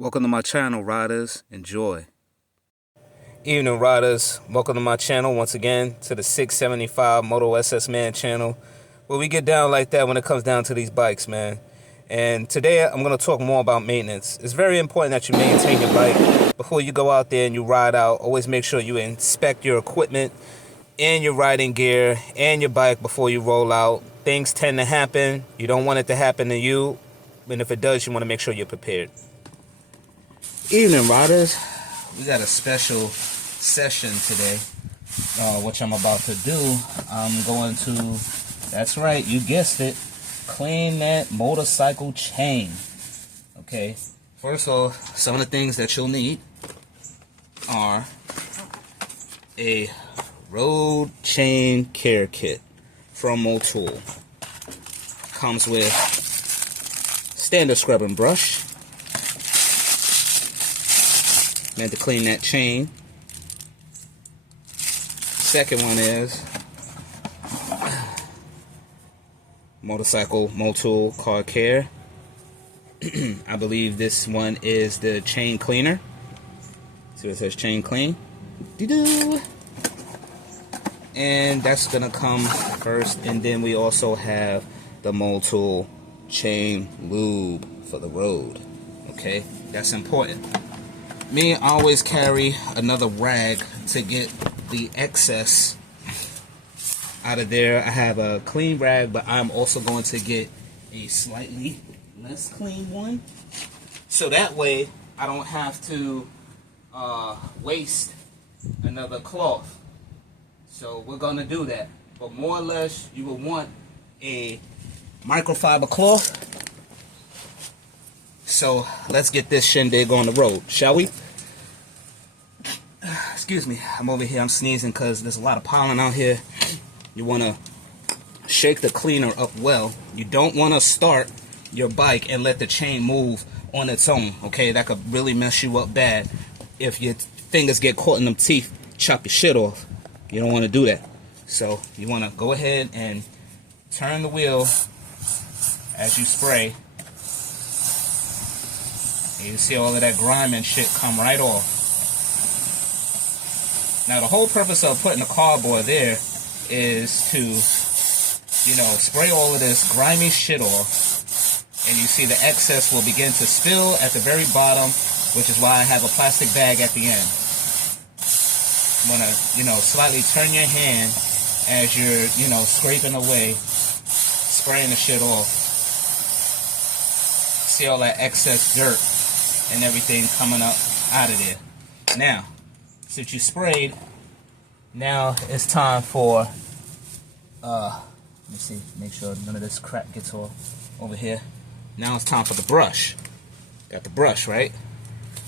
Welcome to my channel, riders. Enjoy. Evening, riders. Welcome to my channel once again, to the 675 Moto SS Man channel, where we get down like that when it comes down to these bikes, man. And today I'm going to talk more about maintenance. It's very important that you maintain your bike before you go out there and you ride out. Always make sure you inspect your equipment and your riding gear and your bike before you roll out. Things tend to happen. You don't want it to happen to you. And if it does, you want to make sure you're prepared. Evening, riders. We got a special session today, which I'm about to do. I'm going to, that's right, you guessed it, clean that motorcycle chain. Okay, first off, some of the things that you'll need are a road chain care kit from Motul. Comes with standard scrubbing brush, meant to clean that chain. Second one is motorcycle Motul car care. I believe this one is the chain cleaner. See what it says, chain clean. Doo-doo. And that's gonna come first, and then we also have the Motul chain lube for the road. Okay, that's important. Me, I always carry another rag to get the excess out of there. I have a clean rag, but I'm also going to get a slightly less clean one, so that way I don't have to waste another cloth. So we're gonna do that, but more or less you will want a microfiber cloth. So let's get this shindig on the road, shall we? Excuse me, I'm over here, I'm sneezing because there's a lot of pollen out here. You want to shake the cleaner up well. You don't want to start your bike and let the chain move on its own, okay? That could really mess you up bad. If your fingers get caught in them teeth, chop your shit off. You don't want to do that. So you want to go ahead and turn the wheel as you spray. You see all of that grime and shit come right off. Now the whole purpose of putting the cardboard there is to, you know, spray all of this grimy shit off. And you see the excess will begin to spill at the very bottom, which is why I have a plastic bag at the end. You want to, you know, slightly turn your hand as you're, you know, scraping away, spraying the shit off. See all that excess dirt and everything coming up out of there. Now, since you sprayed, now it's time for, let me see, make sure none of this crap gets off over here. Now it's time for the brush. Got the brush, right?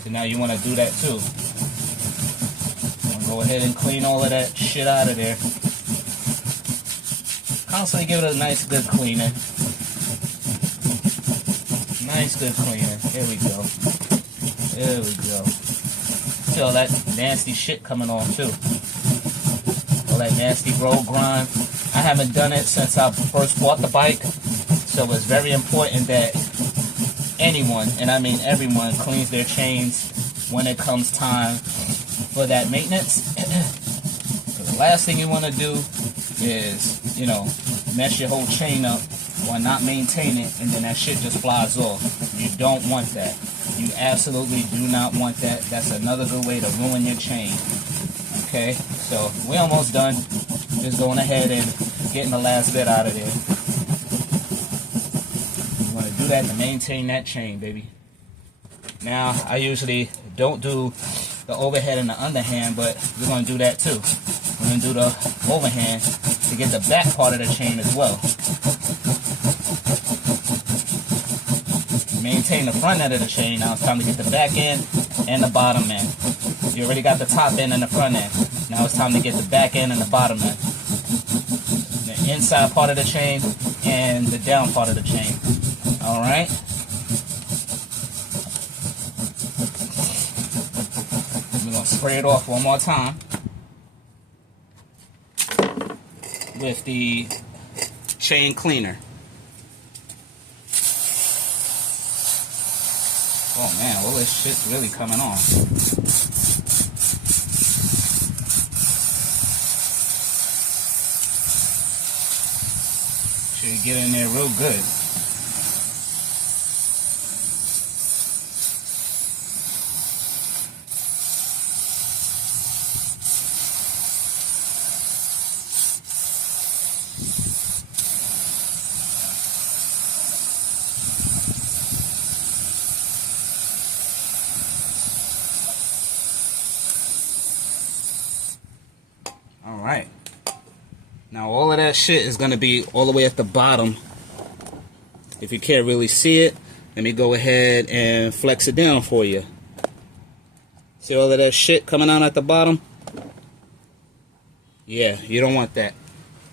So now you want to do that too. Go ahead and clean all of that shit out of there. Constantly give it a nice good cleaning. Nice good cleaning. Here we go. There we go. See all that nasty shit coming off too. All that nasty road grime. I haven't done it since I first bought the bike. So it's very important that anyone, and I mean everyone, cleans their chains when it comes time for that maintenance. The last thing you want to do is, you know, mess your whole chain up or not maintain it, and then that shit just flies off. You don't want that. You absolutely do not want that. That's another good way to ruin your chain. Okay, so we're almost done. Just going ahead and getting the last bit out of there. You want to do that to maintain that chain, baby. Now, I usually don't do the overhead and the underhand, but we're going to do that too. We're going to do the overhand to get the back part of the chain as well. Maintain the front end of the chain. Now it's time to get the back end and the bottom end. You already got the top end and the front end. Now it's time to get the back end and the bottom end. The inside part of the chain and the down part of the chain. Alright? We're going to spray it off one more time with the chain cleaner. Oh man, all this shit's really coming on. Should get in there real good. Alright. Now all of that shit is going to be all the way at the bottom. If you can't really see it, let me go ahead and flex it down for you. See all of that shit coming out at the bottom? Yeah, you don't want that.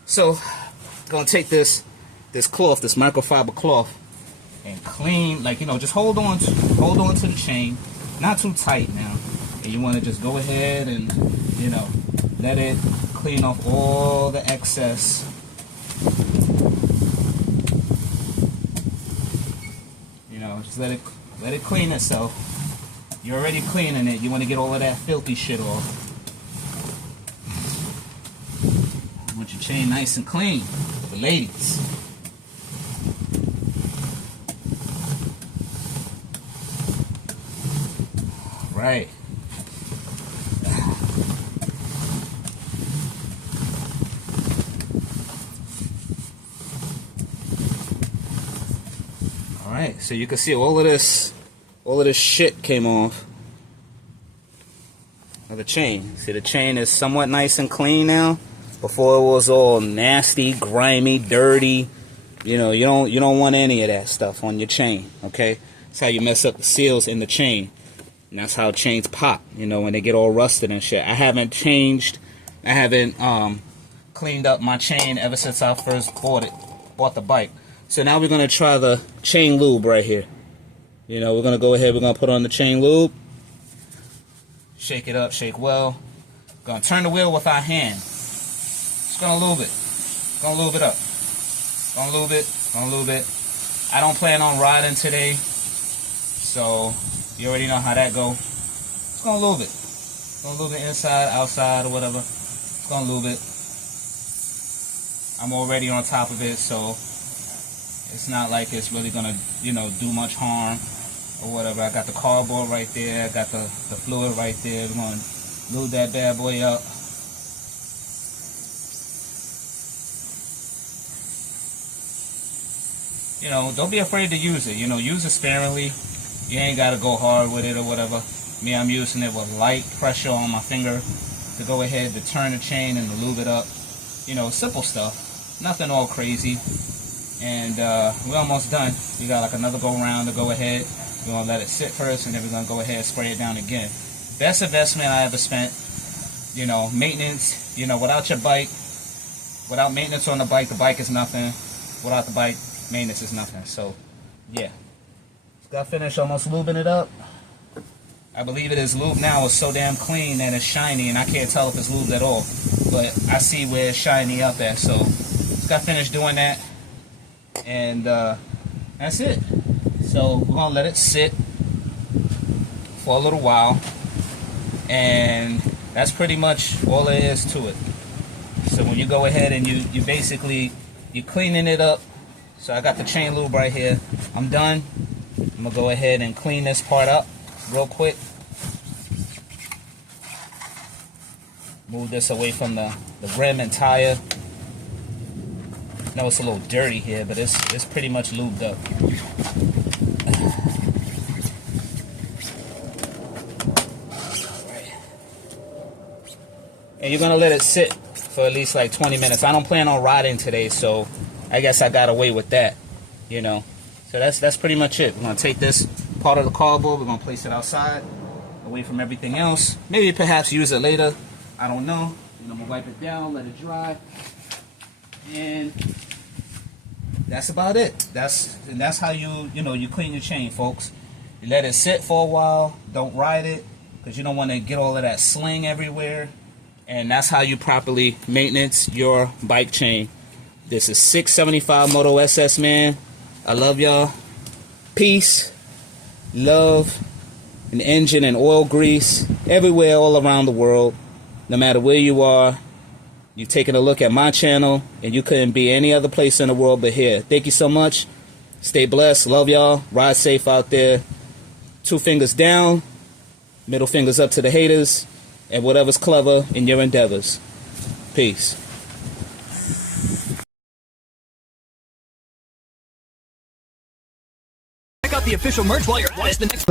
So, I'm going to take this cloth, this microfiber cloth, and clean, like, you know, just hold on to the chain. Not too tight now. And you want to just go ahead and, you know, let it clean off all the excess. You know, just let it clean itself. You're already cleaning it. You want to get all of that filthy shit off. You want your chain nice and clean for the ladies. Right. Alright, so you can see all of this shit came off of the chain. See, the chain is somewhat nice and clean now. Before it was all nasty, grimy, dirty. You know, you don't want any of that stuff on your chain, okay? That's how you mess up the seals in the chain. And that's how chains pop, you know, when they get all rusted and shit. I haven't cleaned up my chain ever since I first bought the bike. So now we're going to try the chain lube right here. You know, we're going to go ahead, we're going to put on the chain lube. Shake it up, shake well. Going to turn the wheel with our hand. Just going to lube it. Going to lube it up. Going to lube it. Going to lube it. I don't plan on riding today. So, you already know how that go. Just going to lube it. Going to lube it inside, outside, or whatever. Just going to lube it. I'm already on top of it, so it's not like it's really going to, you know, do much harm or whatever. I got the cardboard right there. I got the fluid right there. We're going to lube that bad boy up. You know, don't be afraid to use it. You know, use it sparingly. You ain't got to go hard with it or whatever. Me, I'm using it with light pressure on my finger to go ahead to turn the chain and to lube it up. You know, simple stuff. Nothing all crazy. And we're almost done. We got like another go round to go ahead. We're going to let it sit first, and then we're going to go ahead and spray it down again. Best investment I ever spent. You know, maintenance. You know, without your bike, without maintenance on the bike is nothing. Without the bike, maintenance is nothing. So, yeah. Just got finished almost lubing it up. I believe it is lubed now. It's so damn clean and it's shiny, and I can't tell if it's lubed at all. But I see where it's shiny up at. So, just got finished doing that. And that's it. So we're going to let it sit for a little while. And that's pretty much all there is to it. So when you go ahead and you basically, you're cleaning it up. So I got the chain lube right here. I'm done. I'm going to go ahead and clean this part up real quick. Move this away from the rim and tire. I know it's a little dirty here, but it's pretty much lubed up. And you're gonna let it sit for at least like 20 minutes. I don't plan on riding today, so I guess I got away with that, you know. So that's pretty much it. We're gonna take this part of the cardboard, we're gonna place it outside, away from everything else. Maybe perhaps use it later. I don't know. And I'm gonna wipe it down, let it dry. And that's about it. That's how you clean your chain, folks. You let it sit for a while. Don't ride it, because you don't want to get all of that sling everywhere. And that's how you properly maintenance your bike chain. This is 675 Moto SS, man. I love y'all. Peace. love, an engine and oil grease, everywhere all around the world. No matter where you are, you've taken a look at my channel, and you couldn't be any other place in the world but here. Thank you so much. Stay blessed. Love y'all. Ride safe out there. 2 fingers down, middle fingers up to the haters, and whatever's clever in your endeavors. Peace. Check out the official merch while you're at it. The next